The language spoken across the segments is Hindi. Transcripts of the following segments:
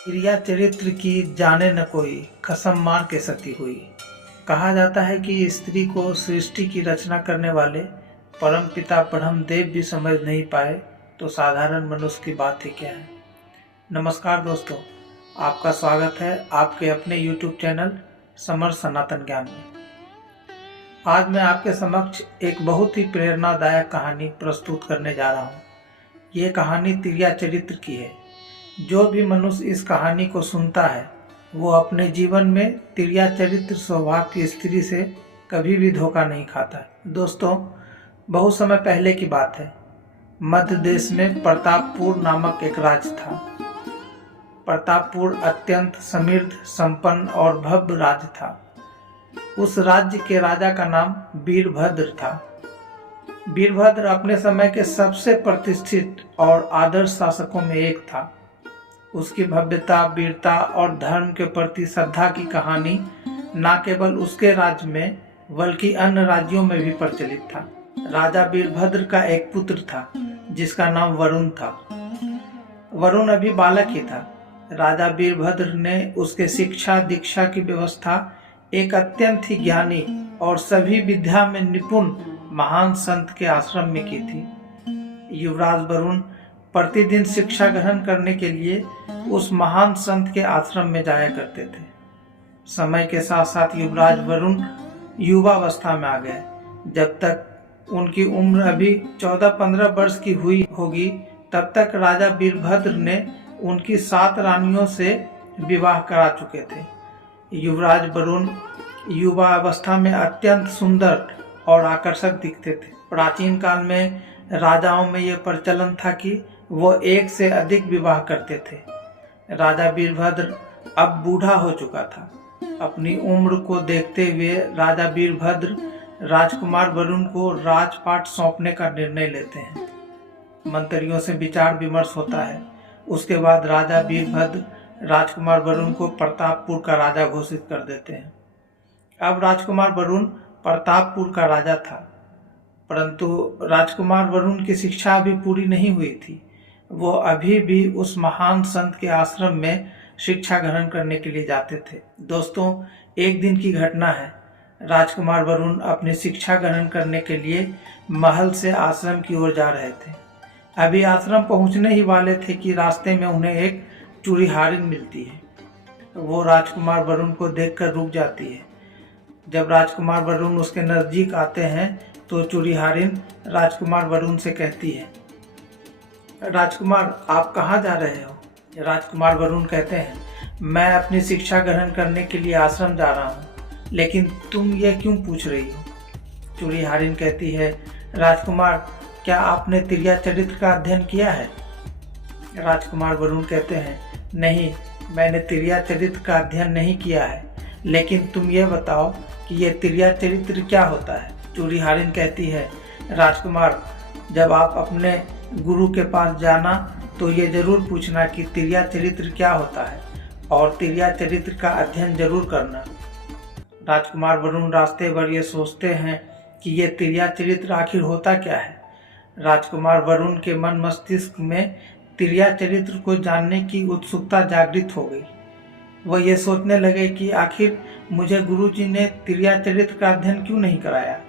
क्रिया चरित्र की जाने न कोई, कसम मार के सती हुई। कहा जाता है कि स्त्री को सृष्टि की रचना करने वाले परम पिता ब्रह्म देव भी समझ नहीं पाए तो साधारण मनुष्य की बात ही क्या है। नमस्कार दोस्तों, आपका स्वागत है आपके अपने YouTube चैनल समर सनातन ज्ञान में। आज मैं आपके समक्ष एक बहुत ही प्रेरणादायक कहानी प्रस्तुत करने जा रहा हूँ। ये कहानी तिर्या चरित्र की है। जो भी मनुष्य इस कहानी को सुनता है वो अपने जीवन में तिर्या चरित्र स्वभाव की स्त्री से कभी भी धोखा नहीं खाता। दोस्तों, बहुत समय पहले की बात है। मध्य देश में प्रतापपुर नामक एक राज्य था। प्रतापपुर अत्यंत समृद्ध, संपन्न और भव्य राज्य था। उस राज्य के राजा का नाम वीरभद्र था। वीरभद्र अपने समय के सबसे प्रतिष्ठित और आदर्श शासकों में एक था। उसकी भव्यता, वीरता और धर्म के प्रति श्रद्धा की कहानी न केवल उसके राज्य में बल्कि अन्य राज्यों में भी प्रचलित था। राजा वीरभद्र का एक पुत्र था जिसका नाम वरुण था। वरुण अभी बालक ही था। राजा वीरभद्र ने उसके शिक्षा दीक्षा की व्यवस्था एक अत्यंत ही ज्ञानी और सभी विद्या में निपुण महान संत के आश्रम में की थी। युवराज वरुण प्रतिदिन शिक्षा ग्रहण करने के लिए उस महान संत के आश्रम में जाया करते थे। समय के साथ साथ युवराज वरुण युवावस्था में आ गए। जब तक उनकी उम्र अभी 14-15 वर्ष की हुई होगी तब तक राजा वीरभद्र ने उनकी 7 रानियों से विवाह करा चुके थे। युवराज वरुण युवा अवस्था में अत्यंत सुंदर और आकर्षक दिखते थे। प्राचीन काल में राजाओं में यह प्रचलन था कि वो एक से अधिक विवाह करते थे। राजा वीरभद्र अब बूढ़ा हो चुका था। अपनी उम्र को देखते हुए राजा वीरभद्र राजकुमार वरुण को राजपाट सौंपने का निर्णय लेते हैं। मंत्रियों से विचार विमर्श होता है। उसके बाद राजा वीरभद्र राजकुमार वरुण को प्रतापपुर का राजा घोषित कर देते हैं। अब राजकुमार वरुण प्रतापपुर का राजा था, परंतु राजकुमार वरुण की शिक्षा अभी पूरी नहीं हुई थी। वो अभी भी उस महान संत के आश्रम में शिक्षा ग्रहण करने के लिए जाते थे। दोस्तों, एक दिन की घटना है। राजकुमार वरुण अपनी शिक्षा ग्रहण करने के लिए महल से आश्रम की ओर जा रहे थे। अभी आश्रम पहुंचने ही वाले थे कि रास्ते में उन्हें एक चूड़ीहारिन मिलती है। वो राजकुमार वरुण को देखकर रुक जाती है। जब राजकुमार वरुण उसके नजदीक आते हैं तो चूड़ीहारिन राजकुमार वरुण से कहती है, राजकुमार, आप कहाँ जा रहे हो? राजकुमार वरुण कहते हैं, मैं अपनी शिक्षा ग्रहण करने के लिए आश्रम जा रहा हूँ, लेकिन तुम ये क्यों पूछ रही हो? चूड़ीहारिन कहती है, राजकुमार, क्या आपने तिर्या चरित्र का अध्ययन किया है? राजकुमार वरुण कहते हैं, नहीं, मैंने तिर्या चरित्र का अध्ययन नहीं किया है, लेकिन तुम ये बताओ कि ये तिर्या चरित्र क्या होता है? चूड़ीहारिन कहती है, राजकुमार, जब आप अपने गुरु के पास जाना तो ये जरूर पूछना कि तिर्या चरित्र क्या होता है और तिर्या चरित्र का अध्ययन जरूर करना। राजकुमार वरुण रास्ते भर ये सोचते हैं कि ये तिर्या चरित्र आखिर होता क्या है। राजकुमार वरुण के मन मस्तिष्क में तिर्या चरित्र को जानने की उत्सुकता जागृत हो गई। वह ये सोचने लगे कि आखिर मुझे गुरुजी ने तिर्या चरित्र का अध्ययन क्यों नहीं कराया।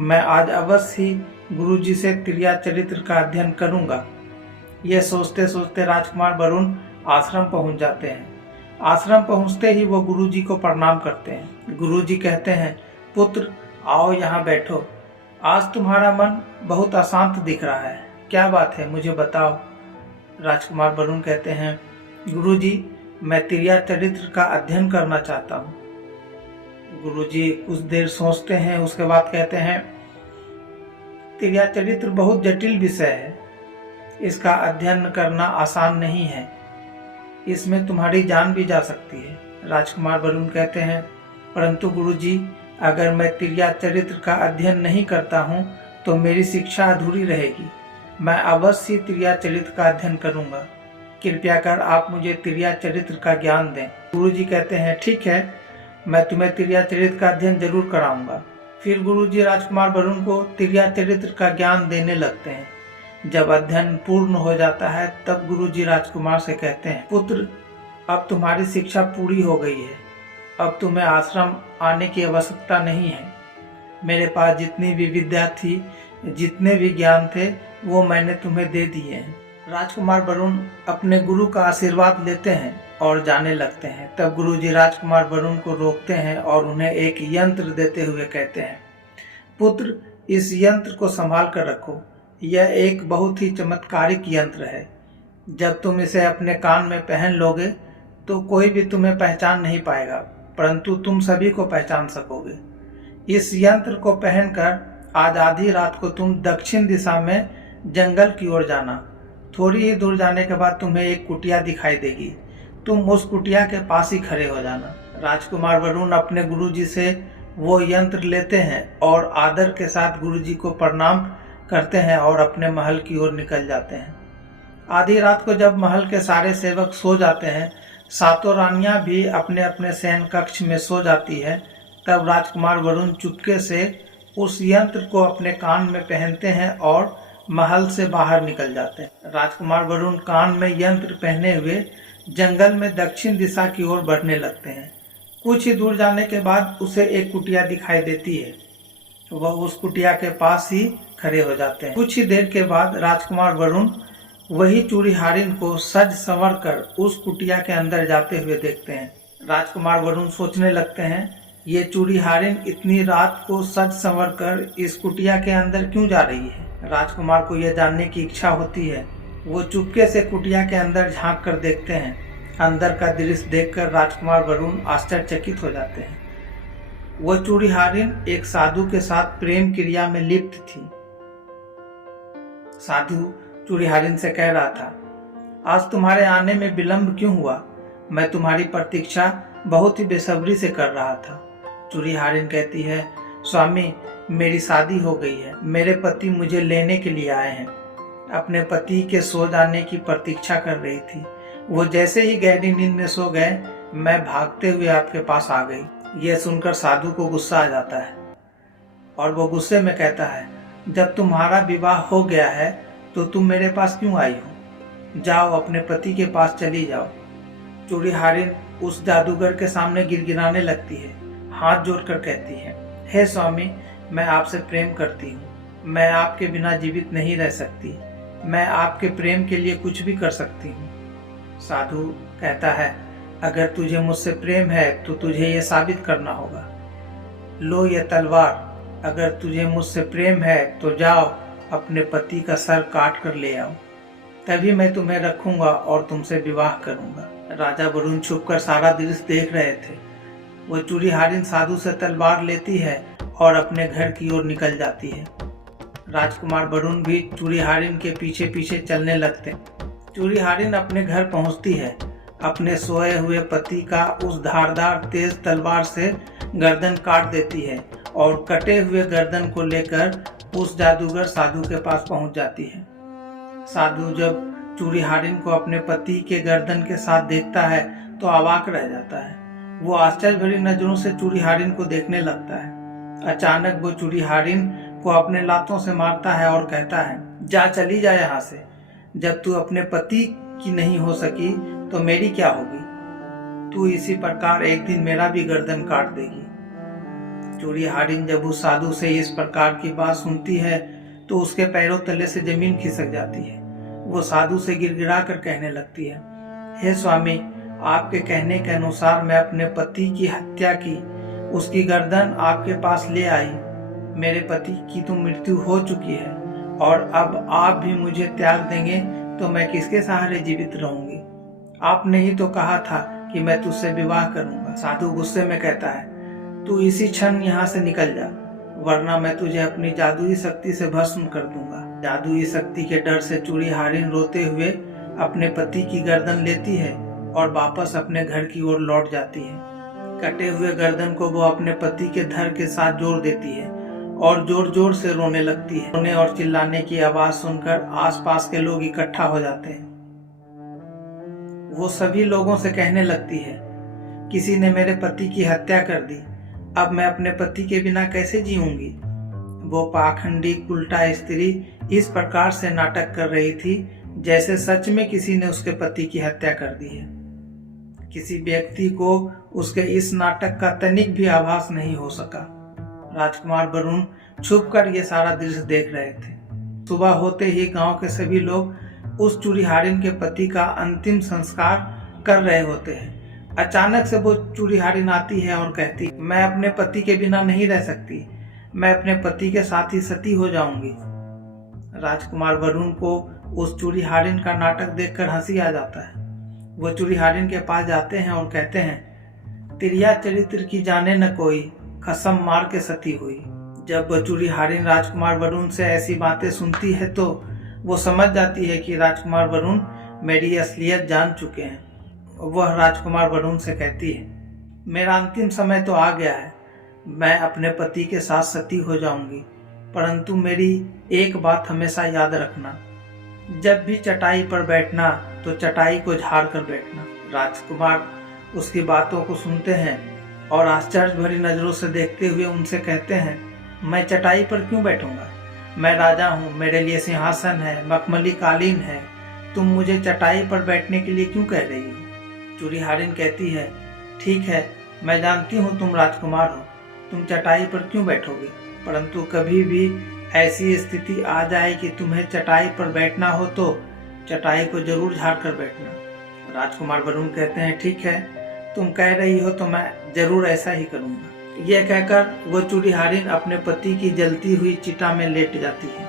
मैं आज अवश्य ही गुरुजी से तिर्या चरित्र का अध्ययन करूंगा। यह सोचते सोचते राजकुमार वरुण आश्रम पहुंच जाते हैं। आश्रम पहुंचते ही वो गुरुजी को प्रणाम करते हैं। गुरुजी कहते हैं, पुत्र, आओ यहाँ बैठो। आज तुम्हारा मन बहुत अशांत दिख रहा है, क्या बात है, मुझे बताओ। राजकुमार वरुण कहते हैं, गुरुजी, मैं तिर्या चरित्र का अध्ययन करना चाहता हूँ। गुरुजी कुछ देर सोचते हैं, उसके बाद कहते हैं, तिर्या चरित्र बहुत जटिल विषय है। इसका अध्ययन करना आसान नहीं है। इसमें तुम्हारी जान भी जा सकती है। राजकुमार वरुण कहते हैं, परंतु गुरुजी, अगर मैं तिर्या चरित्र का अध्ययन नहीं करता हूँ तो मेरी शिक्षा अधूरी रहेगी। मैं अवश्य तिर्या चरित्र का अध्ययन करूँगा। कृपया कर आप मुझे तिर्या चरित्र का ज्ञान दें। गुरुजी कहते हैं, ठीक है, मैं तुम्हें तिर्या चरित्र का अध्ययन जरूर कराऊंगा। फिर गुरुजी राजकुमार वरुण को तिर्या चरित्र का ज्ञान देने लगते हैं। जब अध्ययन पूर्ण हो जाता है तब गुरुजी राजकुमार से कहते हैं, पुत्र, अब तुम्हारी शिक्षा पूरी हो गई है, अब तुम्हें आश्रम आने की आवश्यकता नहीं है। मेरे पास जितनी भी विद्या थी, जितने भी ज्ञान थे, वो मैंने तुम्हें दे दिए हैं। राजकुमार वरुण अपने गुरु का आशीर्वाद लेते हैं और जाने लगते हैं। तब गुरुजी राजकुमार वरुण को रोकते हैं और उन्हें एक यंत्र देते हुए कहते हैं, पुत्र, इस यंत्र को संभाल कर रखो। यह एक बहुत ही चमत्कारिक यंत्र है। जब तुम इसे अपने कान में पहन लोगे तो कोई भी तुम्हें पहचान नहीं पाएगा, परंतु तुम सभी को पहचान सकोगे। इस यंत्र को पहनकर आज आधी रात को तुम दक्षिण दिशा में जंगल की ओर जाना। थोड़ी ही दूर जाने के बाद तुम्हें एक कुटिया दिखाई देगी। तुम उस कुटिया के पास ही खड़े हो जाना। राजकुमार वरुण अपने गुरुजी से वो यंत्र लेते हैं और आदर के साथ गुरुजी को प्रणाम करते हैं और अपने महल की ओर निकल जाते हैं। आधी रात को जब महल के सारे सेवक सो जाते हैं, सातों रानियां भी अपने अपने शयन कक्ष में सो जाती है, तब राजकुमार वरुण चुपके से उस यंत्र को अपने कान में पहनते हैं और महल से बाहर निकल जाते हैं। राजकुमार वरुण कान में यंत्र पहने हुए जंगल में दक्षिण दिशा की ओर बढ़ने लगते हैं। कुछ ही दूर जाने के बाद उसे एक कुटिया दिखाई देती है। वह उस कुटिया के पास ही खड़े हो जाते हैं। कुछ ही देर के बाद राजकुमार वरुण वही चूड़ीहारिन को सज संवर कर उस कुटिया के अंदर जाते हुए देखते हैं। राजकुमार वरुण सोचने लगते हैं, ये चूड़ीहारिन इतनी रात को सज संवर कर इस कुटिया के अंदर क्यों जा रही है। राजकुमार को यह जानने की इच्छा होती है। वो चुपके से कुटिया के अंदर झांक कर देखते हैं। अंदर का दृश्य देखकर राजकुमार वरुण आश्चर्यचकित हो जाते हैं। वह चूड़ीहारिन एक साधु के साथ प्रेम क्रिया में लिप्त थी। साधु चूड़ीहारिन से कह रहा था, आज तुम्हारे आने में विलंब क्यों हुआ? मैं तुम्हारी प्रतीक्षा बहुत ही बेसब्री से कर रहा था। चूड़ीहारिन कहती है, स्वामी, मेरी शादी हो गई है। मेरे पति मुझे लेने के लिए आए हैं। अपने पति के सो जाने की प्रतीक्षा कर रही थी। वो जैसे ही गहरी नींद में सो गए, मैं भागते हुए आपके पास आ गई। यह सुनकर साधु को गुस्सा आ जाता है और वो गुस्से में कहता है, जब तुम्हारा विवाह हो गया है तो तुम मेरे पास क्यों आई हो? जाओ, अपने पति के पास चली जाओ। चूड़ीहारिन उस जादूगर के सामने गिड़गिड़ाने लगती है, हाथ जोड़कर कहती है, हे स्वामी, मैं आपसे प्रेम करती हूँ। मैं आपके बिना जीवित नहीं रह सकती। मैं आपके प्रेम के लिए कुछ भी कर सकती हूँ। साधु कहता है, अगर तुझे मुझसे प्रेम है तो तुझे ये साबित करना होगा। लो ये तलवार। अगर तुझे मुझसे प्रेम है तो जाओ, अपने पति का सर काट कर ले आओ, तभी मैं तुम्हें रखूंगा और तुमसे विवाह करूंगा। राजा वरुण छुपकर सारा दृश्य देख रहे थे। वो चूड़ीहारिन साधु से तलवार लेती है और अपने घर की ओर निकल जाती है। राजकुमार वरुण भी चूड़ीहारिन के पीछे पीछे चलने लगते। चूड़ीहारिन अपने घर पहुंचती है। अपने सोए हुए पति का उस धारदार तेज तलवार से गर्दन काट देती है और कटे हुए गर्दन को लेकर उस जादूगर साधु के पास पहुंच जाती है। साधु जब चूड़ीहारिन को अपने पति के गर्दन के साथ देखता है तो अवाक रह जाता है। वो आश्चर्य भरी नजरों से चूड़ीहारिन को देखने लगता है। अचानक वो चूड़ीहारिन को अपने लातों से मारता है और कहता है, जा, चली जा यहाँ से। जब तू अपने पति की नहीं हो सकी तो मेरी क्या होगी? तू इसी प्रकार एक दिन मेरा भी गर्दन काट देगी। चूड़ीहारिन जब उस साधु से इस प्रकार की बात सुनती है तो उसके पैरों तले से जमीन खिसक जाती है। वो साधु से गिड़गिड़ा कर कहने लगती है, हे स्वामी, आपके कहने के अनुसार मैं अपने पति की हत्या की, उसकी गर्दन आपके पास ले आई। मेरे पति की तो मृत्यु हो चुकी है और अब आप भी मुझे त्याग देंगे तो मैं किसके सहारे जीवित रहूंगी? आपने ही तो कहा था कि मैं तुझसे विवाह करूंगा। साधु गुस्से में कहता है, तू इसी क्षण यहाँ से निकल जा, वरना मैं तुझे अपनी जादुई शक्ति से भस्म कर दूंगा। जादुई शक्ति के डर से चूड़ीहारिन रोते हुए अपने पति की गर्दन लेती है और वापस अपने घर की ओर लौट जाती है। कटे हुए गर्दन को वो अपने पति के धड़ के साथ जोड़ देती है और जोर जोर से रोने लगती है। रोने और चिल्लाने की आवाज सुनकर आसपास के लोग इकट्ठा हो जाते हैं। वो सभी लोगों से कहने लगती है, किसी ने मेरे पति की हत्या कर दी। अब मैं अपने पति के बिना कैसे जीऊंगी? वो पाखंडी उल्टा स्त्री इस प्रकार से नाटक कर रही थी जैसे सच में किसी ने उसके पति की हत्या कर दी है। किसी व्यक्ति को उसके इस नाटक का तनिक भी आभास नहीं हो सका। राजकुमार वरुण छुपकर ये सारा दृश्य देख रहे थे। सुबह होते ही गांव के सभी लोग उस चूड़ीहारिन के पति का अंतिम संस्कार कर रहे होते हैं। अचानक से वो चूड़ीहारिन आती है और कहती, मैं अपने पति के बिना नहीं रह सकती, मैं अपने पति के साथ ही सती हो जाऊंगी। राजकुमार वरुण को उस चूड़ीहारिन का नाटक देखकर हंसी आ जाता है। वो चूड़ीहारिन के पास जाते हैं और कहते हैं, तिरिया चरित्र की जाने न कोई, कसम मार के सती हुई। जब वह चूड़ीहारिन राजकुमार वरुण से ऐसी बातें सुनती है तो वो समझ जाती है कि राजकुमार वरुण मेरी असलियत जान चुके हैं। वह राजकुमार वरुण से कहती है, मेरा अंतिम समय तो आ गया है, मैं अपने पति के साथ सती हो जाऊंगी, परंतु मेरी एक बात हमेशा याद रखना, जब भी चटाई पर बैठना तो चटाई को झाड़ कर बैठना। राजकुमार उसकी बातों को सुनते हैं और आश्चर्य भरी नजरों से देखते हुए उनसे कहते हैं, मैं चटाई पर क्यों बैठूंगा, मैं राजा हूँ, मेरे लिए सिंहासन है, मखमली कालीन है, तुम मुझे चटाई पर बैठने के लिए क्यों कह रही हो। चूड़ीहारिन कहती है, ठीक है, मैं जानती हूँ तुम राजकुमार हो, तुम चटाई पर क्यों बैठोगे, परंतु कभी भी ऐसी स्थिति आ जाए कि तुम्हें चटाई पर बैठना हो तो चटाई को जरूर झाड़ कर बैठना। राजकुमार वरुण कहते हैं, ठीक है, तुम कह रही हो तो मैं जरूर ऐसा ही करूँगा। यह कहकर वो चूड़ीहारिन अपने पति की जलती हुई चिता में लेट जाती है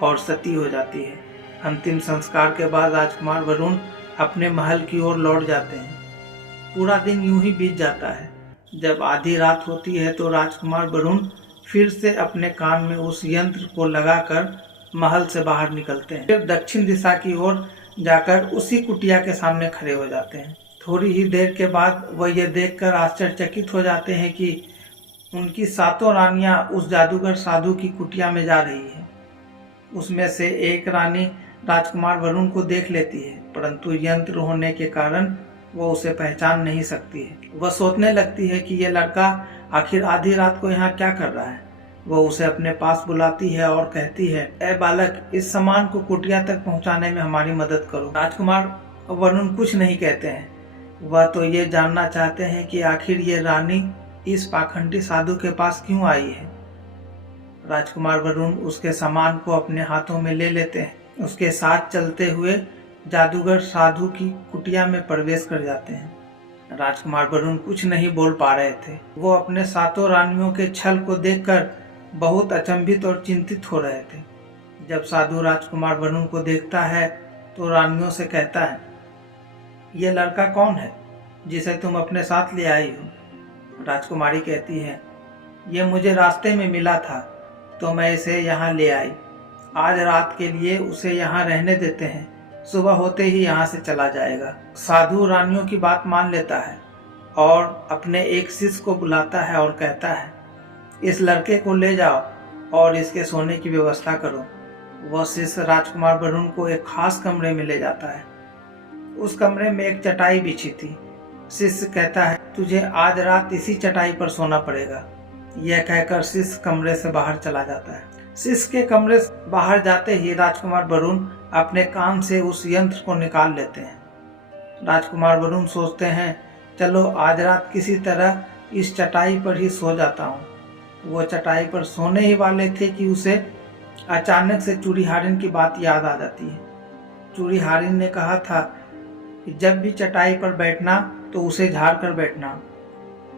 और सती हो जाती है। अंतिम संस्कार के बाद राजकुमार वरुण अपने महल की ओर लौट जाते हैं। पूरा दिन यूं ही बीत जाता है। जब आधी रात होती है तो राजकुमार वरुण फिर से अपने कान में उस यंत्र को लगाकर महल से बाहर निकलते हैं। फिर दक्षिण दिशा की ओर जाकर उसी कुटिया के सामने खड़े हो जाते हैं। थोड़ी ही देर के बाद वह यह देखकर आश्चर्यचकित हो जाते हैं कि उनकी सातों रानियां उस जादूगर साधु की कुटिया में जा रही है। उसमें से एक रानी राजकुमार वरुण को देख लेती है, परंतु यंत्र होने के कारण वो उसे पहचान नहीं सकती है। वह सोचने लगती है कि यह लड़का आखिर आधी रात को यहाँ क्या कर रहा है। वह उसे अपने पास बुलाती है और कहती है, ए बालक, इस सामान को कुटिया तक पहुँचाने में हमारी मदद करो। राजकुमार वरुण कुछ नहीं कहते हैं। वह तो ये जानना चाहते हैं कि आखिर ये रानी इस पाखंडी साधु के पास क्यों आई है। राजकुमार वरुण उसके सामान को अपने हाथों में ले लेते हैं। उसके साथ चलते हुए जादूगर साधु की कुटिया में प्रवेश कर जाते हैं। राजकुमार वरुण कुछ नहीं बोल पा रहे थे। वो अपने सातों रानियों के छल को देखकर बहुत अचंभित और चिंतित हो रहे थे। जब साधु राजकुमार वरुण को देखता है तो रानियों से कहता है, ये लड़का कौन है जिसे तुम अपने साथ ले आई हो। राजकुमारी कहती है, ये मुझे रास्ते में मिला था तो मैं इसे यहाँ ले आई। आज रात के लिए उसे यहाँ रहने देते हैं, सुबह होते ही यहाँ से चला जाएगा। साधु रानियों की बात मान लेता है और अपने एक शिष्य को बुलाता है और कहता है, इस लड़के को ले जाओ और इसके सोने की व्यवस्था करो। वह शिष्य राजकुमार वरुण को एक खास कमरे में ले जाता है। उस कमरे में एक चटाई बिछी थी। शिष्य कहता है, तुझे आज रात इसी चटाई पर सोना पड़ेगा। यह कहकर शिष्य कमरे से बाहर चला जाता है। शिष्य के कमरे से बाहर जाते ही राजकुमार वरुण अपने कान से उस यंत्र को निकाल लेते हैं। राजकुमार वरुण सोचते हैं, चलो आज रात किसी तरह इस चटाई पर ही सो जाता हूँ। वो चटाई पर सोने ही वाले थे कि उसे अचानक से चूड़ीहारिन की बात याद आ जाती है। चूड़ीहारिन ने कहा था कि जब भी चटाई पर बैठना तो उसे झाड़ कर बैठना।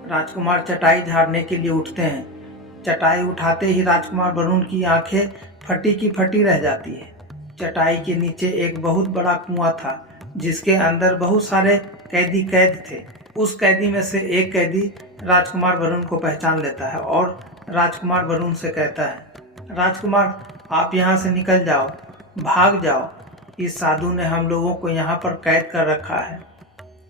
राजकुमार चटाई झाड़ने के लिए उठते हैं। चटाई उठाते ही राजकुमार वरुण की आंखें फटी की फटी रह जाती है। चटाई के नीचे एक बहुत बड़ा कुआं था जिसके अंदर बहुत सारे कैदी कैद थे। उस कैदी में से एक कैदी राजकुमार वरुण को पहचान लेता है और राजकुमार वरुण से कहता है, राजकुमार, आप यहाँ से निकल जाओ, भाग जाओ। इस साधु ने हम लोगों को यहाँ पर कैद कर रखा है।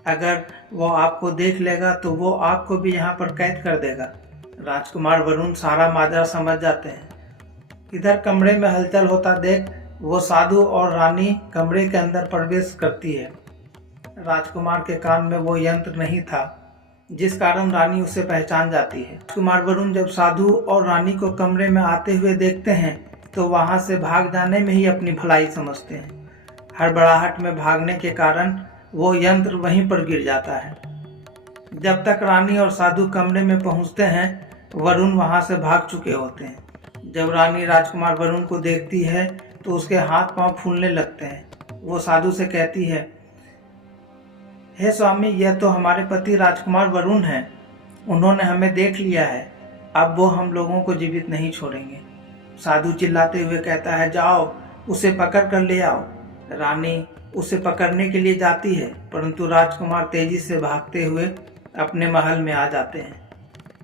अगर वो आपको देख लेगा तो वो आपको भी यहाँ पर कैद कर देगा। राजकुमार वरुण सारा माजरा समझ जाते हैं। इधर कमरे में हलचल होता देख वो साधु और रानी कमरे के अंदर प्रवेश करती है। राजकुमार के कान में वो यंत्र नहीं था जिस कारण रानी उसे पहचान जाती है। राजकुमार वरुण जब साधु और रानी को कमरे में आते हुए देखते हैं तो वहां से भाग जाने में ही अपनी भलाई समझते हैं। हड़बड़ाहट में भागने के कारण वो यंत्र वहीं पर गिर जाता है। जब तक रानी और साधु कमरे में पहुंचते हैं वरुण वहां से भाग चुके होते हैं। जब रानी राजकुमार वरुण को देखती है तो उसके हाथ पांव फूलने लगते हैं। वो साधु से कहती है, हे स्वामी, यह तो हमारे पति राजकुमार वरुण हैं। उन्होंने हमें देख लिया है, अब वो हम लोगों को जीवित नहीं छोड़ेंगे। साधु चिल्लाते हुए कहता है, जाओ उसे पकड़ कर ले आओ। रानी उसे पकड़ने के लिए जाती है, परंतु राजकुमार तेजी से भागते हुए अपने महल में आ जाते हैं।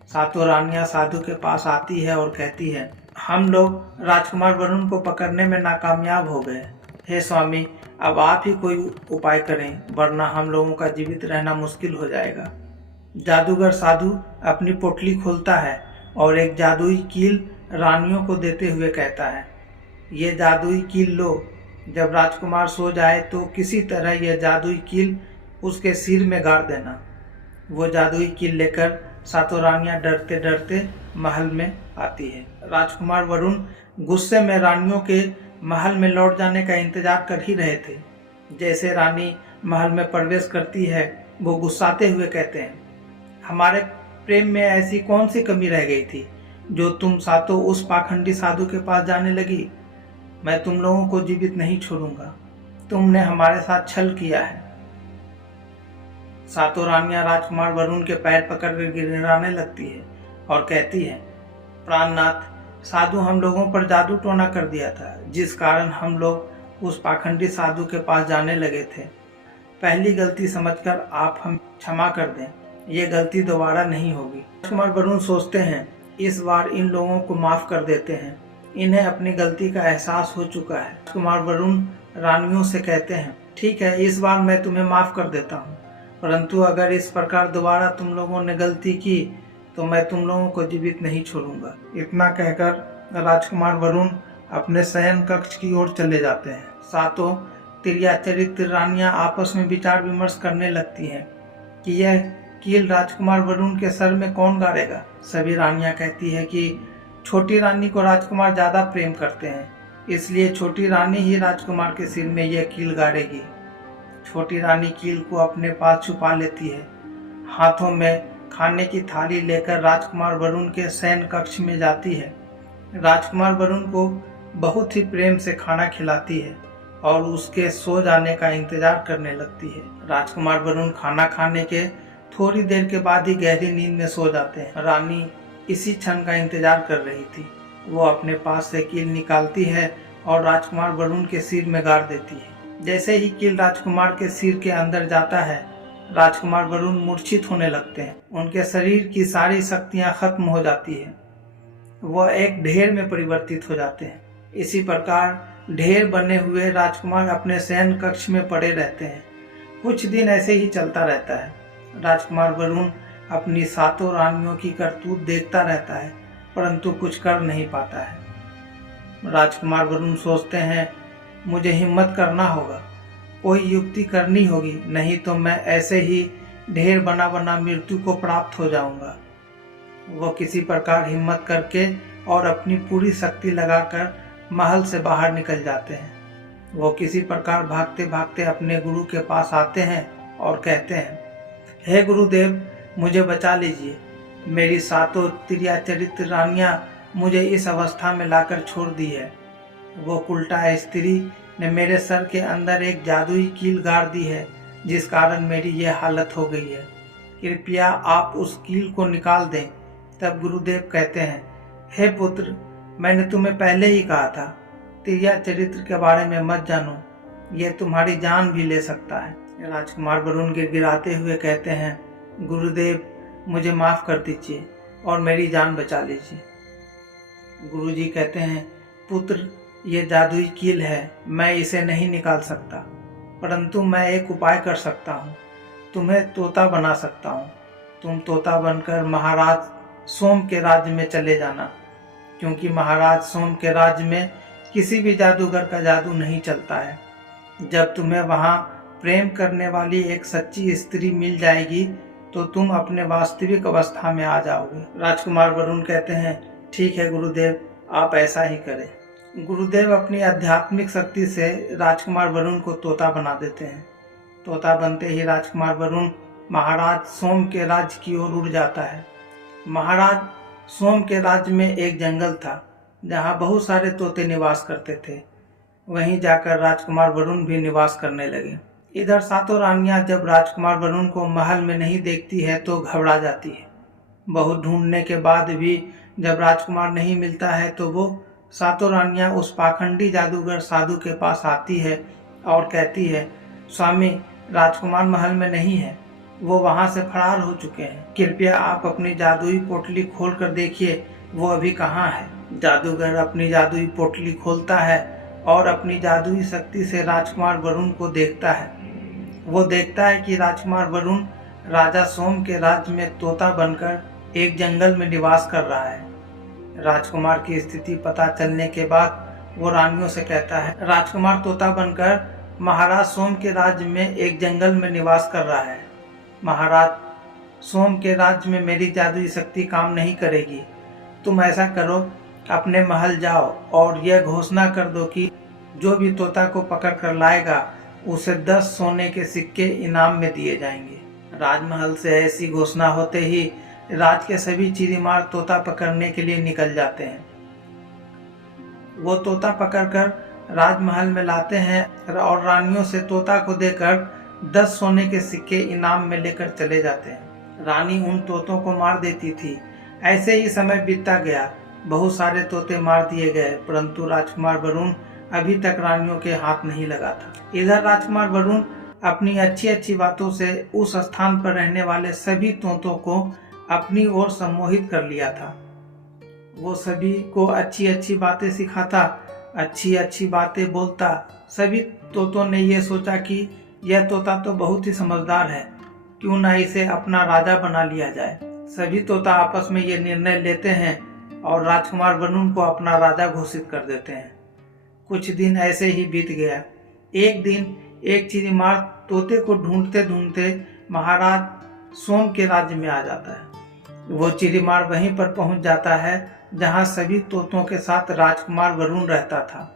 सातों रानियां साधु के पास आती है और कहती है, हम लोग राजकुमार वरुण को पकड़ने में नाकामयाब हो गए। हे स्वामी, अब आप ही कोई उपाय करें, वरना हम लोगों का जीवित रहना मुश्किल हो जाएगा। जादूगर साधु अपनी पोटली खोलता है और एक जादुई कील रानियों को देते हुए कहता है, ये जादुई कील लो। जब राजकुमार सो जाए तो किसी तरह यह जादुई कील उसके सिर में गाड़ देना। वो जादुई कील लेकर सातों रानियां डरते डरते महल में आती है। राजकुमार वरुण गुस्से में रानियों के महल में लौट जाने का इंतजार कर ही रहे थे। जैसे रानी महल में प्रवेश करती है, वो गुस्साते हुए कहते हैं, हमारे प्रेम में ऐसी कौन सी कमी रह गई थी जो तुम सातों उस पाखंडी साधु के पास जाने लगी। मैं तुम लोगों को जीवित नहीं छोड़ूंगा, तुमने हमारे साथ छल किया है। सातों रानियां राजकुमार वरुण के पैर पकड़कर गिड़गिड़ाने लगती है और कहती है, प्राणनाथ, साधु हम लोगों पर जादू टोना कर दिया था, जिस कारण हम लोग उस पाखंडी साधु के पास जाने लगे थे। पहली गलती समझकर आप हम क्षमा कर दें, ये गलती दोबारा नहीं होगी। राजकुमार वरुण सोचते हैं, इस बार इन लोगों को माफ कर देते हैं, इन्हें अपनी गलती का एहसास हो चुका है। राजकुमार वरुण रानियों से कहते हैं, ठीक है, इस बार मैं तुम्हें माफ कर देता हूँ, परंतु अगर इस प्रकार दोबारा तुम लोगों ने गलती की तो मैं तुम लोगों को जीवित नहीं छोड़ूंगा। इतना कहकर राजकुमार वरुण अपने शयन कक्ष की ओर चले जाते हैं। सातों तिर्या चरित्र रानियां आपस में विचार विमर्श करने लगती हैं कि यह कील राजकुमार वरुण के सर में कौन गाड़ेगा। सभी रानियां कहती है कि छोटी रानी को राजकुमार ज्यादा प्रेम करते हैं, इसलिए छोटी रानी ही राजकुमार के सिर में यह कील गाड़ेगी। छोटी रानी कील को अपने पास छुपा लेती है। हाथों में खाने की थाली लेकर राजकुमार वरुण के शयन कक्ष में जाती है। राजकुमार वरुण को बहुत ही प्रेम से खाना खिलाती है और उसके सो जाने का इंतजार करने लगती है। राजकुमार वरुण खाना खाने के थोड़ी देर के बाद ही गहरी नींद में सो जाते हैं। रानी इसी क्षण का इंतजार कर रही थी। वो अपने पास से कील निकालती है और राजकुमार वरुण के सिर में गाड़ देती है। जैसे ही कील राजकुमार के सिर के अंदर जाता है, राजकुमार वरुण मूर्छित होने लगते हैं। उनके शरीर की सारी शक्तियां खत्म हो जाती है। वह एक ढेर में परिवर्तित हो जाते हैं। इसी प्रकार ढेर बने हुए राजकुमार अपने शयन कक्ष में पड़े रहते हैं। कुछ दिन ऐसे ही चलता रहता है। राजकुमार वरुण अपनी सातों रानियों की करतूत देखता रहता है, परंतु कुछ कर नहीं पाता है। राजकुमार वरुण सोचते हैं, मुझे हिम्मत करना होगा, कोई युक्ति करनी होगी, नहीं तो मैं ऐसे ही ढेर बना बना मृत्यु को प्राप्त हो जाऊंगा। वो किसी प्रकार हिम्मत करके और अपनी पूरी शक्ति लगाकर महल से बाहर निकल जाते हैं। वो किसी प्रकार भागते भागते अपने गुरु के पास आते हैं और कहते हैं, हे गुरुदेव, मुझे बचा लीजिए। मेरी सातों तिर्या चरित्र रानियां मुझे इस अवस्था में लाकर छोड़ दी है। वो उल्टा स्त्री ने मेरे सर के अंदर एक जादुई कील गाड़ दी है, जिस कारण मेरी ये हालत हो गई है। कृपया आप उस कील को निकाल दें। तब गुरुदेव कहते हैं, हे पुत्र, मैंने तुम्हें पहले ही कहा था, तिर्या चरित्र के बारे में मत जानो, ये तुम्हारी जान भी ले सकता है। राजकुमार वरुण गिड़गिड़ाते हुए कहते हैं, गुरुदेव, मुझे माफ कर दीजिए और मेरी जान बचा लीजिए। गुरुजी कहते हैं, पुत्र, ये जादुई कील है, मैं इसे नहीं निकाल सकता, परंतु मैं एक उपाय कर सकता हूँ, तुम्हें तोता बना सकता हूँ। तुम तोता बनकर महाराज सोम के राज्य में चले जाना, क्योंकि महाराज सोम के राज्य में किसी भी जादूगर का जादू नहीं चलता है। जब तुम्हें वहाँ प्रेम करने वाली एक सच्ची स्त्री मिल जाएगी तो तुम अपने वास्तविक अवस्था में आ जाओगे। राजकुमार वरुण कहते हैं, ठीक है गुरुदेव, आप ऐसा ही करें। गुरुदेव अपनी आध्यात्मिक शक्ति से राजकुमार वरुण को तोता बना देते हैं। तोता बनते ही राजकुमार वरुण महाराज सोम के राज्य की ओर उड़ जाता है। महाराज सोम के राज्य में एक जंगल था जहाँ बहुत सारे तोते निवास करते थे। वहीं जाकर राजकुमार वरुण भी निवास करने लगे। इधर सातों रानियां जब राजकुमार वरुण को महल में नहीं देखती है तो घबरा जाती है। बहुत ढूंढने के बाद भी जब राजकुमार नहीं मिलता है तो वो सातों रानियां उस पाखंडी जादूगर साधु के पास आती है और कहती है, स्वामी राजकुमार महल में नहीं है, वो वहाँ से फरार हो चुके हैं। कृपया आप अपनी जादुई पोटली खोल कर देखिए वो अभी कहाँ है। जादूगर अपनी जादुई पोटली खोलता है और अपनी जादुई शक्ति से राजकुमार वरुण को देखता है। वो देखता है कि राजकुमार वरुण राजा सोम के राज्य में तोता बनकर एक जंगल में निवास कर रहा है। राजकुमार की स्थिति पता चलने के बाद वो रानियों से कहता है, राजकुमार तोता बनकर महाराज सोम के राज्य में एक जंगल में निवास कर रहा है। महाराज सोम के राज्य में मेरी जादुई शक्ति काम नहीं करेगी। तुम ऐसा करो, अपने महल जाओ और यह घोषणा कर दो कि जो भी तोता को पकड़ कर लाएगा उसे 10 सोने के सिक्के इनाम में दिए जाएंगे। राजमहल से ऐसी घोषणा होते ही राज के सभी चिड़ीमार तोता पकड़ने के लिए निकल जाते हैं। वो तोता पकड़कर राजमहल में लाते हैं और रानियों से तोता को देकर 10 सोने के सिक्के इनाम में लेकर चले जाते हैं। रानी उन तोतों को मार देती थी। ऐसे ही समय बीतता गया। बहुत सारे तोते मार दिए गए, परंतु राजकुमार वरुण अभी तक रानियों के हाथ नहीं लगा था। इधर राजकुमार वरुण अपनी अच्छी अच्छी बातों से उस स्थान पर रहने वाले सभी तोतों को अपनी ओर सम्मोहित कर लिया था। वो सभी को अच्छी अच्छी बातें सिखाता, अच्छी अच्छी बातें बोलता। सभी तोतों ने ये सोचा कि यह तोता तो बहुत ही समझदार है, क्यों ना इसे अपना राजा बना लिया जाए। सभी तोता आपस में ये निर्णय लेते हैं और राजकुमार वरुण को अपना राजा घोषित कर देते हैं। कुछ दिन ऐसे ही बीत गया। एक दिन एक चिड़ीमार तोते को ढूंढते ढूंढते महाराज सोम के राज्य में आ जाता है। वो चिड़ीमार वहीं पर पहुंच जाता है जहां सभी तोतों के साथ राजकुमार वरुण रहता था।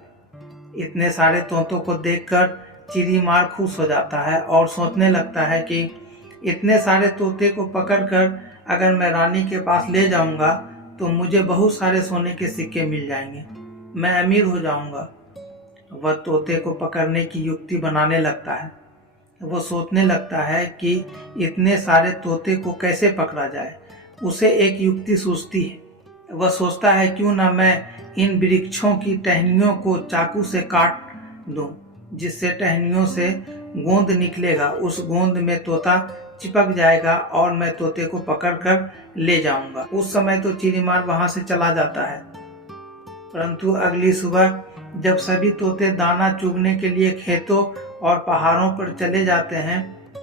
इतने सारे तोतों को देखकर चिड़ीमार खुश हो जाता है और सोचने लगता है कि इतने सारे तोते को पकड़कर अगर मैं रानी के पास ले जाऊंगा तो मुझे बहुत सारे सोने के सिक्के मिल जाएंगे, मैं अमीर हो जाऊंगा। वह तोते को पकड़ने की युक्ति बनाने लगता है। वो सोचने लगता है कि इतने सारे तोते को कैसे पकड़ा जाए। उसे एक युक्ति सूझती है। वह सोचता है क्यों ना मैं इन वृक्षों की टहनियों को चाकू से काट दूं, जिससे टहनियों से गोंद निकलेगा। उस गोंद में तोता चिपक जाएगा और मैं तोते को पकड़कर ले जाऊंगा। उस समय तो चिड़ीमार वहां से चला जाता है, परंतु अगली सुबह जब सभी तोते दाना चुगने के लिए खेतों और पहाड़ों पर चले जाते हैं,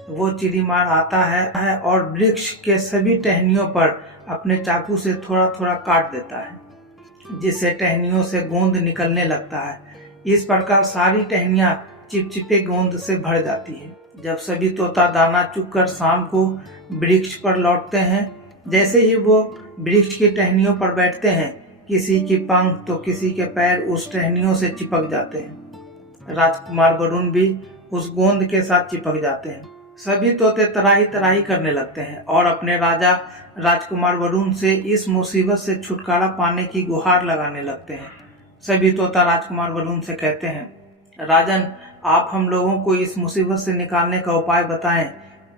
वो चिड़ीमार आता है और वृक्ष के सभी टहनियों पर अपने चाकू से थोड़ा थोड़ा काट देता है, जिससे टहनियों से गोंद निकलने लगता है। इस प्रकार सारी टहनियां चिपचिपे गोंद से भर जाती है। जब सभी तोता दाना चुगकर शाम को वृक्ष पर लौटते हैं, जैसे ही वो वृक्ष की टहनियों पर बैठते हैं, किसी की पंख तो किसी के पैर उस टहनियों से चिपक जाते हैं। राजकुमार वरुण भी उस गोंद के साथ चिपक जाते हैं। सभी तोते तराही तराही करने लगते हैं और अपने राजा राजकुमार वरुण से इस मुसीबत से छुटकारा पाने की गुहार लगाने लगते हैं। सभी तोता राजकुमार वरुण से कहते हैं, राजन, आप हम लोगों को इस मुसीबत से निकालने का उपाय बताएं,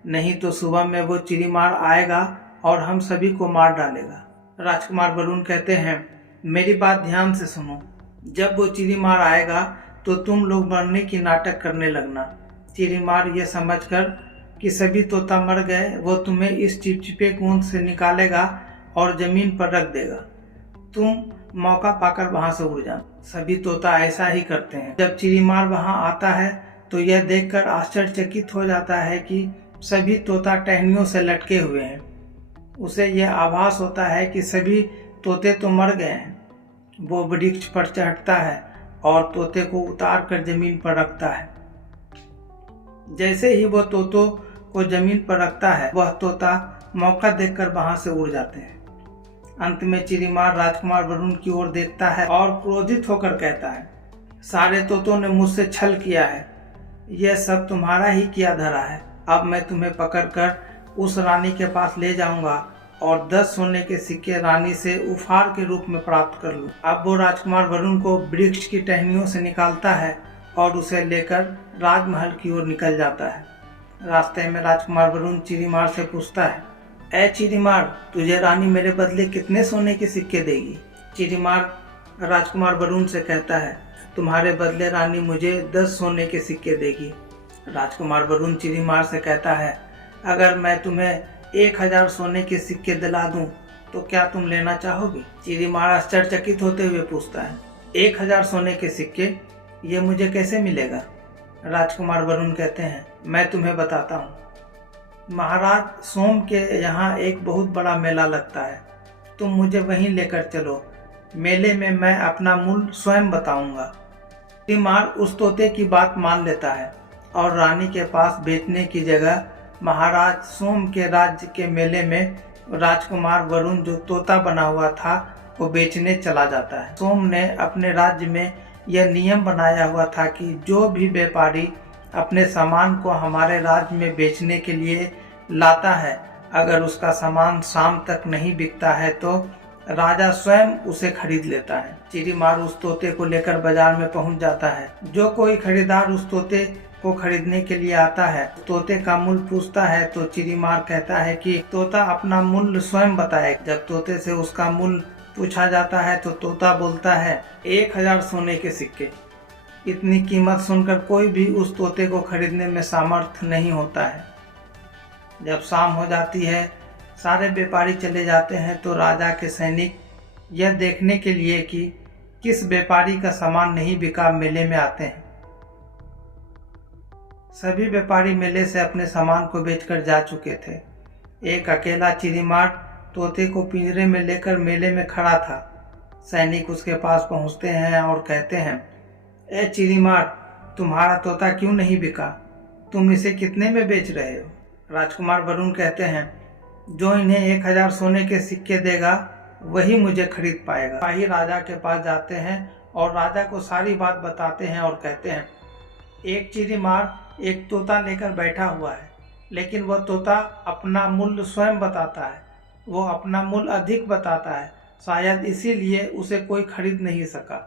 नहीं तो सुबह में वो चिड़ीमार आएगा और हम सभी को मार डालेगा। राजकुमार वरुण कहते हैं, मेरी बात ध्यान से सुनो। जब वो चिड़ीमार आएगा तो तुम लोग मरने की नाटक करने लगना। चिड़ीमार ये समझकर कि सभी तोता मर गए, वो तुम्हें इस चिपचिपे गोंद से निकालेगा और जमीन पर रख देगा। तुम मौका पाकर वहां से उड़ जाना। सभी तोता ऐसा ही करते हैं। जब चिड़ीमार वहां आता है तो यह देखकर आश्चर्यचकित हो जाता है कि सभी तोता टहनियों से लटके हुए हैं। उसे यह आभास होता है कि सभी तोते तो मर गए हैं। वो वृक्ष पर चढ़ता है और तोते को उतार कर जमीन पर रखता है। जैसे ही वो तोतों को जमीन पर रखता है, वह तोता मौका देखकर वहां से उड़ जाते हैं। अंत में चिड़ीमार राजकुमार वरुण की ओर देखता है और क्रोधित होकर कहता है, सारे तोतों ने मुझसे छल किया है, यह सब तुम्हारा ही किया धरा है। अब मैं तुम्हें पकड़कर उस रानी के पास ले जाऊंगा और 10 सोने के सिक्के रानी से उपहार के रूप में प्राप्त कर लूं। अब वो राजकुमार वरुण को वृक्ष की टहनियों से निकालता है और उसे लेकर राजमहल की ओर निकल जाता है। रास्ते में राजकुमार वरुण चिड़ीमार से पूछता है, ऐ चिड़ीमार, तुझे रानी मेरे बदले कितने सोने के सिक्के देगी? चिड़ीमार राजकुमार वरुण से कहता है, तुम्हारे बदले रानी मुझे 10 सोने के सिक्के देगी। राजकुमार वरुण चिड़ीमार से कहता है, अगर मैं तुम्हें 1000 सोने के सिक्के दिला दूं तो क्या तुम लेना चाहोगे? चिड़ीमार आश्चर्यचकित होते हुए पूछता है, 1000 सोने के सिक्के, ये मुझे कैसे मिलेगा? राजकुमार वरुण कहते हैं, मैं तुम्हें बताता हूँ। महाराज सोम के यहाँ एक बहुत बड़ा मेला लगता है, तुम मुझे वहीं लेकर चलो। मेले में मैं अपना मूल्य स्वयं बताऊंगा। चिड़ीमार उस तोते की बात मान लेता है और रानी के पास बेचने की जगह महाराज सोम के राज्य के मेले में राजकुमार वरुण जो तोता बना हुआ था वो बेचने चला जाता है। सोम ने अपने राज्य में यह नियम बनाया हुआ था कि जो भी व्यापारी अपने सामान को हमारे राज्य में बेचने के लिए लाता है, अगर उसका सामान शाम तक नहीं बिकता है तो राजा स्वयं उसे खरीद लेता है। चिड़ीमार उस तोते को लेकर बाजार में पहुंच जाता है। जो कोई खरीदार उस तोते को खरीदने के लिए आता है, तोते का मूल्य पूछता है तो चिड़ीमार कहता है कि तोता अपना मूल्य स्वयं बताए। जब तोते से उसका मूल्य पूछा जाता है तो तोता बोलता है, 1000 सोने के सिक्के। इतनी कीमत सुनकर कोई भी उस तोते को खरीदने में सामर्थ्य नहीं होता है। जब शाम हो जाती है, सारे व्यापारी चले जाते हैं तो राजा के सैनिक यह देखने के लिए कि किस व्यापारी का सामान नहीं बिका मेले में आते हैं। सभी व्यापारी मेले से अपने सामान को बेचकर जा चुके थे। एक अकेला चिड़ीमार तोते को पिंजरे में लेकर मेले में खड़ा था। सैनिक उसके पास पहुंचते हैं और कहते हैं, ए चिड़ीमार, तुम्हारा तोता क्यों नहीं बिका? तुम इसे कितने में बेच रहे हो? राजकुमार वरुण कहते हैं, जो इन्हें 1000 सोने के सिक्के देगा वही मुझे खरीद पाएगा। सिपाही राजा के पास जाते हैं और राजा को सारी बात बताते हैं और कहते हैं, एक चिड़ीमार एक तोता लेकर बैठा हुआ है, लेकिन वह तोता अपना मूल्य स्वयं बताता है। वो अपना मूल्य अधिक बताता है, शायद इसीलिए उसे कोई खरीद नहीं सका।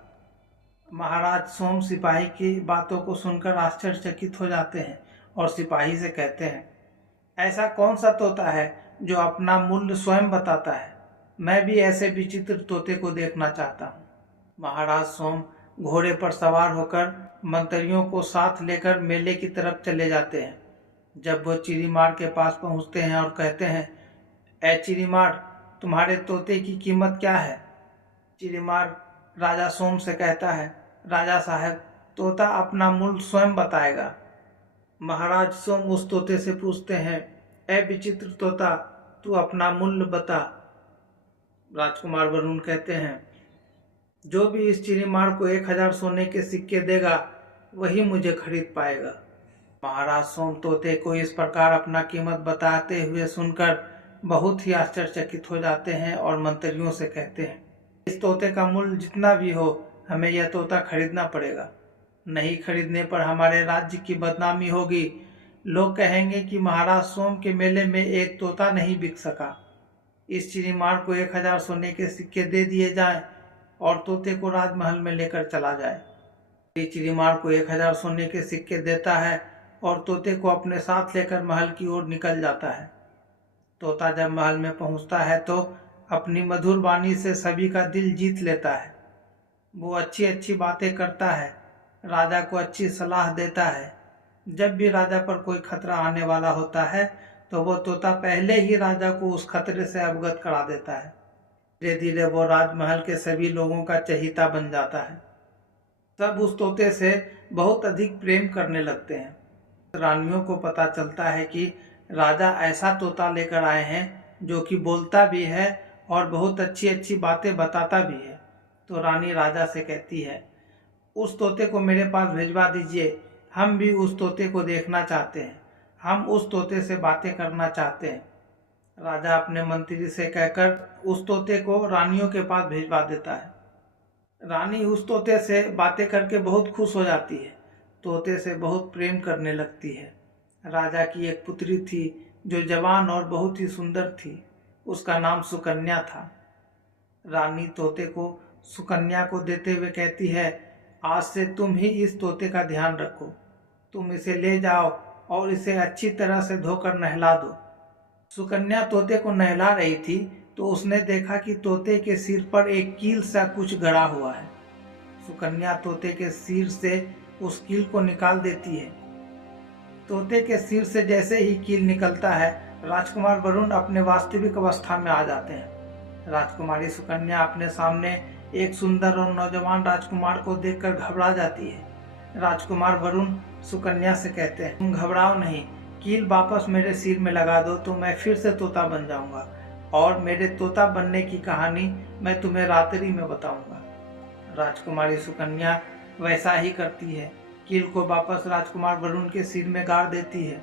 महाराज सोम सिपाही की बातों को सुनकर आश्चर्यचकित हो जाते हैं और सिपाही से कहते हैं, ऐसा कौन सा तोता है जो अपना मूल्य स्वयं बताता है? मैं भी ऐसे विचित्र तोते को देखना चाहता हूँ। महाराज सोम घोड़े पर सवार होकर मंत्रियों को साथ लेकर मेले की तरफ चले जाते हैं। जब वो चिड़ीमार के पास पहुँचते हैं और कहते हैं, ऐ चिड़ीमार, तुम्हारे तोते की कीमत क्या है? चिड़ीमार राजा सोम से कहता है, राजा साहब, तोता अपना मूल्य स्वयं बताएगा। महाराज सोम उस तोते से पूछते हैं, ऐ विचित्र तोता, तू अपना मूल्य बता। राजकुमार वरुण कहते हैं, जो भी इस चिड़ीमार को 1000 सोने के सिक्के देगा वही मुझे खरीद पाएगा। महाराज सोम तोते को इस प्रकार अपना कीमत बताते हुए सुनकर बहुत ही आश्चर्यचकित हो जाते हैं और मंत्रियों से कहते हैं, इस तोते का मूल्य जितना भी हो, हमें यह तोता खरीदना पड़ेगा। नहीं खरीदने पर हमारे राज्य की बदनामी होगी। लोग कहेंगे कि महाराज सोम के मेले में एक तोता नहीं बिक सका। इस चिड़ीमार को 1000 सोने के सिक्के दे दिए जाएं और तोते को राजमहल में लेकर चला जाए। चिड़ीमार को 1000 सोने के सिक्के देता है और तोते को अपने साथ लेकर महल की ओर निकल जाता है। तोता जब महल में पहुंचता है तो अपनी मधुर वाणी से सभी का दिल जीत लेता है। वो अच्छी अच्छी बातें करता है, राजा को अच्छी सलाह देता है। जब भी राजा पर कोई खतरा आने वाला होता है तो वो तोता पहले ही राजा को उस खतरे से अवगत करा देता है। धीरे धीरे वो राजमहल के सभी लोगों का चहेता बन जाता है। सब उस तोते से बहुत अधिक प्रेम करने लगते हैं। रानियों को पता चलता है कि राजा ऐसा तोता लेकर आए हैं जो कि बोलता भी है और बहुत अच्छी अच्छी बातें बताता भी है। तो रानी राजा से कहती है, उस तोते को मेरे पास भिजवा दीजिए, हम भी उस तोते को देखना चाहते हैं, हम उस तोते से बातें करना चाहते हैं। राजा अपने मंत्री से कहकर उस तोते को रानियों के पास भिजवा देता है। रानी उस तोते से बातें करके बहुत खुश हो जाती है, तोते से बहुत प्रेम करने लगती है। राजा की एक पुत्री थी जो जवान और बहुत ही सुंदर थी। उसका नाम सुकन्या था। रानी तोते को सुकन्या को देते हुए कहती है, आज से तुम ही इस तोते का ध्यान रखो। तुम इसे ले जाओ और इसे अच्छी तरह से धोकर नहला दो। सुकन्या तोते को नहला रही थी तो उसने देखा कि तोते के सिर पर एक कील सा कुछ गड़ा हुआ है। सुकन्या तोते के सिर से उस कील को निकाल देती है। तोते के सिर से जैसे ही कील निकलता है, राजकुमार वरुण अपने वास्तविक अवस्था में आ जाते हैं। राजकुमारी सुकन्या अपने सामने एक सुंदर और नौजवान राजकुमार को देखकर घबरा जाती है। राजकुमार वरुण सुकन्या से कहते हैं, तुम घबराओ नहीं, कील वापस मेरे सिर में लगा दो तो मैं फिर से तोता बन जाऊंगा और मेरे तोता बनने की कहानी मैं तुम्हें रात्रि में बताऊंगा। राजकुमारी सुकन्या वैसा ही करती है। कील को वापस राजकुमार वरुण के सिर में गाड़ देती है।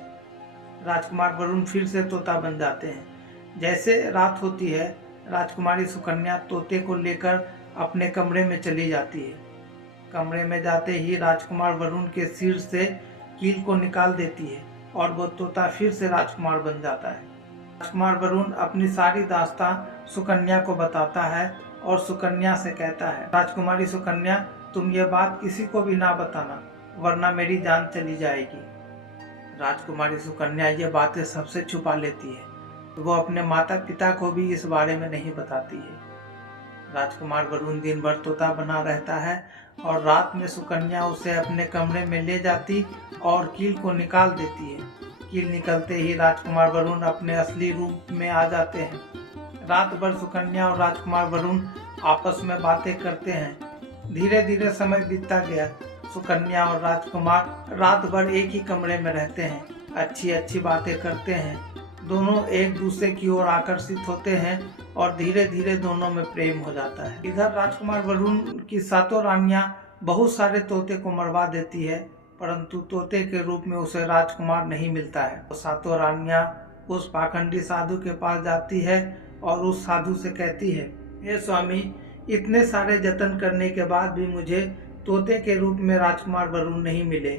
राजकुमार वरुण फिर से तोता बन जाते हैं। जैसे रात होती है, राजकुमारी सुकन्या तोते को लेकर अपने कमरे में चली जाती है। कमरे में जाते ही राजकुमार वरुण के सिर से कील को निकाल देती है और वो तोता फिर से राजकुमार बन जाता है। राजकुमार वरुण अपनी सारी दास्तां सुकन्या को बताता है और सुकन्या से कहता है, राजकुमारी सुकन्या, तुम ये बात किसी को भी ना बताना, वरना मेरी जान चली जाएगी। राजकुमारी सुकन्या ये बातें सबसे छुपा लेती है। वो अपने माता पिता को भी इस बारे में नहीं बताती है। राजकुमार वरुण दिन भर तोता बना रहता है और रात में सुकन्या उसे अपने कमरे में ले जाती और कील को निकाल देती है। कील निकलते ही राजकुमार वरुण अपने असली रूप में आ जाते हैं। रात भर सुकन्या और राजकुमार वरुण आपस में बातें करते हैं। धीरे धीरे समय बीतता गया। सुकन्या और राजकुमार रात भर एक ही कमरे में रहते हैं, अच्छी अच्छी बातें करते हैं। दोनों एक दूसरे की ओर आकर्षित होते हैं और धीरे धीरे दोनों में प्रेम हो जाता है। इधर राजकुमार वरुण की सातों रानियां बहुत सारे तोते को मरवा देती है, परंतु तोते के रूप में उसे राजकुमार नहीं मिलता है। तो सातों रानियां उस पाखंडी साधु के पास जाती है और उस साधु से कहती है, हे स्वामी, इतने सारे जतन करने के बाद भी मुझे तोते के रूप में राजकुमार वरुण नहीं मिले,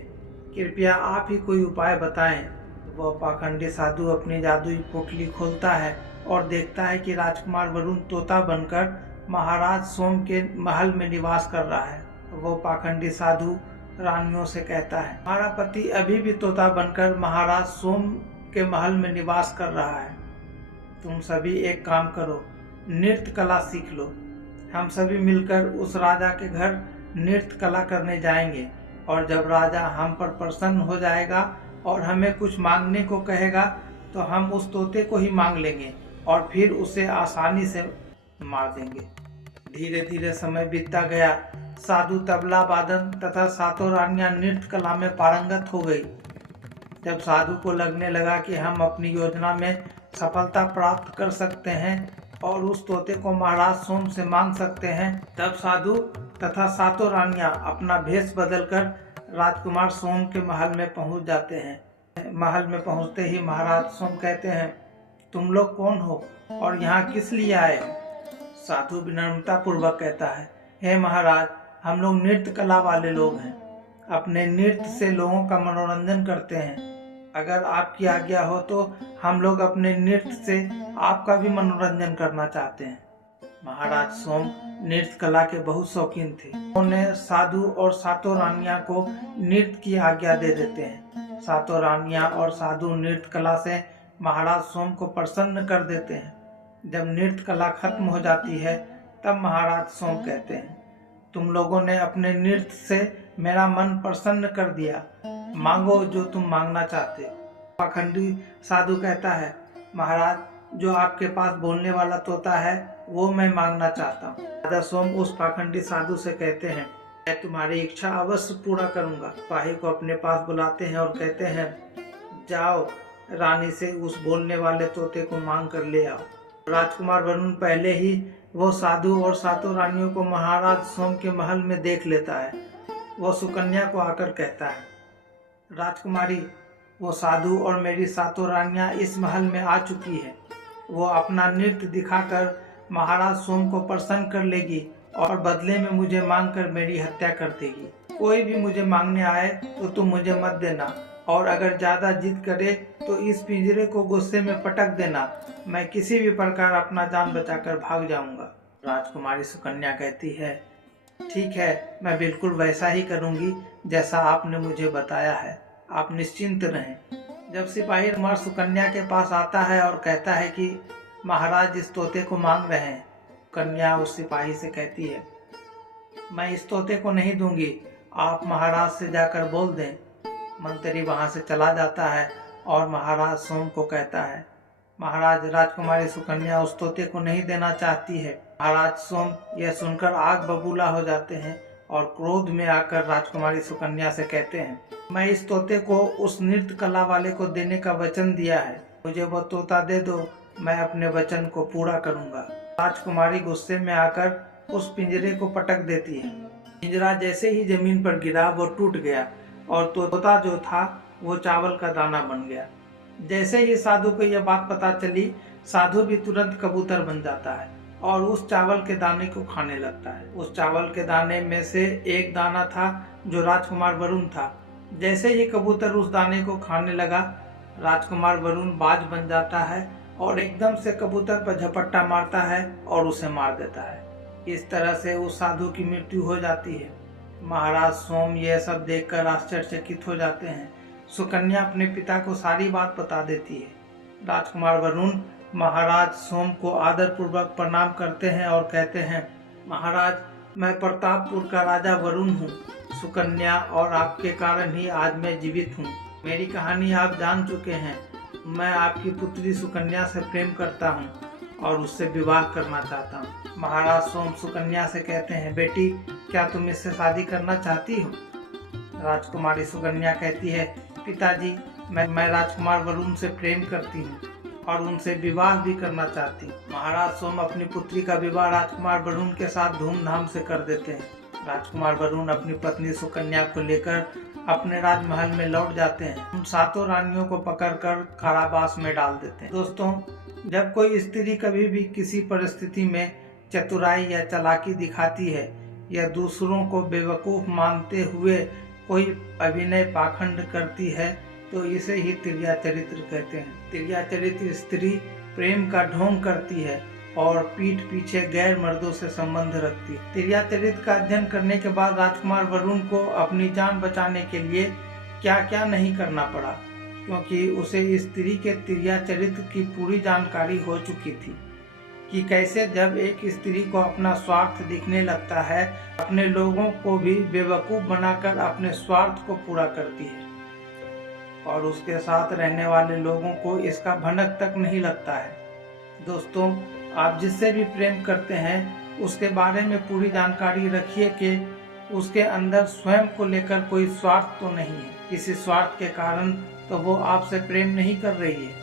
कृपया आप ही कोई उपाय बताएं। वह पाखंडी साधु अपनी जादुई पोटली खोलता है और देखता है कि राजकुमार वरुण तोता बनकर महाराज सोम के महल में निवास कर रहा है। वो पाखंडी साधु रानियों से कहता है, हमारा पति अभी भी तोता बनकर महाराज सोम के महल में निवास कर रहा है। तुम सभी एक काम करो, नृत्य कला सीख लो। हम सभी मिलकर उस राजा के घर नृत्य कला करने जाएंगे और जब राजा हम पर प्रसन्न हो जाएगा और हमें कुछ मांगने को कहेगा तो हम उस तोते को ही मांग लेंगे और फिर उसे आसानी से मार देंगे। धीरे धीरे समय बीतता गया। साधु तबला वादन तथा सातों रानियां नृत्य कला में पारंगत हो गई। जब साधु को लगने लगा कि हम अपनी योजना में सफलता प्राप्त कर सकते हैं और उस तोते को महाराज सोम से मांग सकते हैं, तब साधु तथा सातों रानियां अपना भेष बदलकर राजकुमार सोम के महल में पहुंच जाते हैं। महल में पहुंचते ही महाराज सोम कहते हैं, तुम लोग कौन हो और यहाँ किस लिए आए हो? साधु विनम्रता पूर्वक कहता है, हे महाराज, हम लोग नृत्य कला वाले लोग हैं। अपने नृत्य से लोगों का मनोरंजन करते हैं। अगर आपकी आज्ञा हो तो हम लोग अपने नृत्य से आपका भी मनोरंजन करना चाहते हैं। महाराज सोम नृत्य कला के बहुत शौकीन थे। उन्होंने साधु और सातों रानियां को नृत्य की आज्ञा दे देते हैं। सातों रानियां और साधु नृत्य कला से महाराज सोम को प्रसन्न कर देते हैं। जब नृत्य कला खत्म हो जाती है तब महाराज सोम कहते हैं, तुम लोगों ने अपने नृत्य से मेरा मन प्रसन्न कर दिया, मांगो जो तुम मांगना चाहते। पाखंडी साधु कहता है, महाराज, जो आपके पास बोलने वाला तोता है वो मैं मांगना चाहता हूँ। राजा सोम उस पाखंडी साधु से कहते हैं, मैं तुम्हारी इच्छा अवश्य पूरा करूंगा। सिपाही को अपने पास बुलाते हैं और कहते हैं, जाओ रानी से उस बोलने वाले तोते को मांग कर ले आओ। राजकुमार वरुण पहले ही वो साधु और सातों रानियों को महाराज सोम के महल में देख लेता है। वो सुकन्या को आकर कहता है, राजकुमारी, वो साधु और मेरी सातों रानियां इस महल में आ चुकी है। वो अपना नृत्य दिखाकर महाराज सोम को प्रसन्न कर लेगी और बदले में मुझे मांगकर मेरी हत्या कर देगी। कोई भी मुझे मांगने आए तो तुम मुझे मत देना, और अगर ज़्यादा जिद करे तो इस पिंजरे को गुस्से में पटक देना, मैं किसी भी प्रकार अपना जान बचाकर भाग जाऊंगा। राजकुमारी सुकन्या कहती है, ठीक है, मैं बिल्कुल वैसा ही करूंगी जैसा आपने मुझे बताया है, आप निश्चिंत रहें। जब सिपाही राजकुमार सुकन्या के पास आता है और कहता है कि महाराज इस तोते को मांग रहे हैं, कन्या उस सिपाही से कहती है, मैं इस तोते को नहीं दूंगी, आप महाराज से जाकर बोल दें। मंत्री वहां से चला जाता है और महाराज सोम को कहता है, महाराज राजकुमारी सुकन्या उस तोते को नहीं देना चाहती है। महाराज सोम यह सुनकर आग बबूला हो जाते हैं और क्रोध में आकर राजकुमारी सुकन्या से कहते हैं, मैं इस तोते को उस नृत्य कला वाले को देने का वचन दिया है, मुझे वह तोता दे दो, मैं अपने वचन को पूरा करूंगा। राजकुमारी गुस्से में आकर उस पिंजरे को पटक देती है। पिंजरा जैसे ही जमीन पर गिरा वो टूट गया और तोता जो था वो चावल का दाना बन गया। जैसे ही साधु को यह बात पता चली, साधु भी तुरंत कबूतर बन जाता है और उस चावल के दाने को खाने लगता है। उस चावल के दाने में से एक दाना था जो राजकुमार वरुण था। जैसे ही कबूतर उस दाने को खाने लगा, राजकुमार वरुण बाज बन जाता है और एकदम से कबूतर पर झपट्टा मारता है और उसे मार देता है। इस तरह से उस साधु की मृत्यु हो जाती है। महाराज सोम यह सब देखकर आश्चर्यचकित हो जाते हैं। सुकन्या अपने पिता को सारी बात बता देती है। राजकुमार वरुण महाराज सोम को आदर पूर्वक प्रणाम करते हैं और कहते हैं, महाराज मैं प्रतापपुर का राजा वरुण हूँ। सुकन्या और आपके कारण ही आज मैं जीवित हूँ। मेरी कहानी आप जान चुके हैं। मैं आपकी पुत्री सुकन्या से प्रेम करता हूँ और उससे विवाह करना चाहता हूँ। महाराज सोम सुकन्या से कहते हैं, बेटी क्या तुम इससे शादी करना चाहती हो? राजकुमारी सुकन्या कहती है, पिताजी मैं राजकुमार वरुण से प्रेम करती हूँ और उनसे विवाह भी करना चाहती हूँ। महाराज सोम अपनी पुत्री का विवाह राजकुमार वरुण के साथ धूमधाम से कर देते हैं। राजकुमार वरुण अपनी पत्नी सुकन्या को लेकर अपने राजमहल में लौट जाते हैं। उन सातों रानियों को पकड़कर कारावास में डाल देते हैं। दोस्तों, जब कोई स्त्री कभी भी किसी परिस्थिति में चतुराई या चालाकी दिखाती है या दूसरों को बेवकूफ मानते हुए कोई अभिनय पाखंड करती है तो इसे ही तिर्या चरित्र कहते हैं। तिर्या चरित्र स्त्री प्रेम का ढोंग करती है और पीठ पीछे गैर मर्दों से संबंध रखती है। तिर्या चरित्र का अध्ययन करने के बाद राजकुमार वरुण को अपनी जान बचाने के लिए क्या क्या नहीं करना पड़ा, क्योंकि उसे स्त्री के तिर्या चरित्र की पूरी जानकारी हो चुकी थी कि कैसे जब एक स्त्री को अपना स्वार्थ दिखने लगता है, अपने लोगों को भी बेवकूफ बनाकर अपने स्वार्थ को पूरा करती है और उसके साथ रहने वाले लोगों को इसका भनक तक नहीं लगता है। दोस्तों, आप जिससे भी प्रेम करते हैं उसके बारे में पूरी जानकारी रखिए कि उसके अंदर स्वयं को लेकर कोई स्वार्थ तो नहीं है। किसी स्वार्थ के कारण तो वो आपसे प्रेम नहीं कर रही है।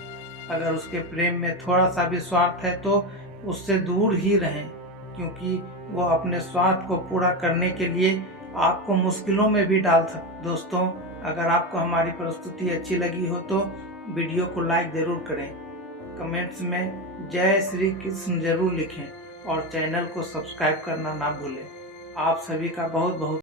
अगर उसके प्रेम में थोड़ा सा भी स्वार्थ है तो उससे दूर ही रहें, क्योंकि वो अपने स्वार्थ को पूरा करने के लिए आपको मुश्किलों में भी डाल सकते। दोस्तों, अगर आपको हमारी प्रस्तुति अच्छी लगी हो तो वीडियो को लाइक जरूर करें, कमेंट्स में जय श्री कृष्ण जरूर लिखें और चैनल को सब्सक्राइब करना ना भूलें। आप सभी का बहुत बहुत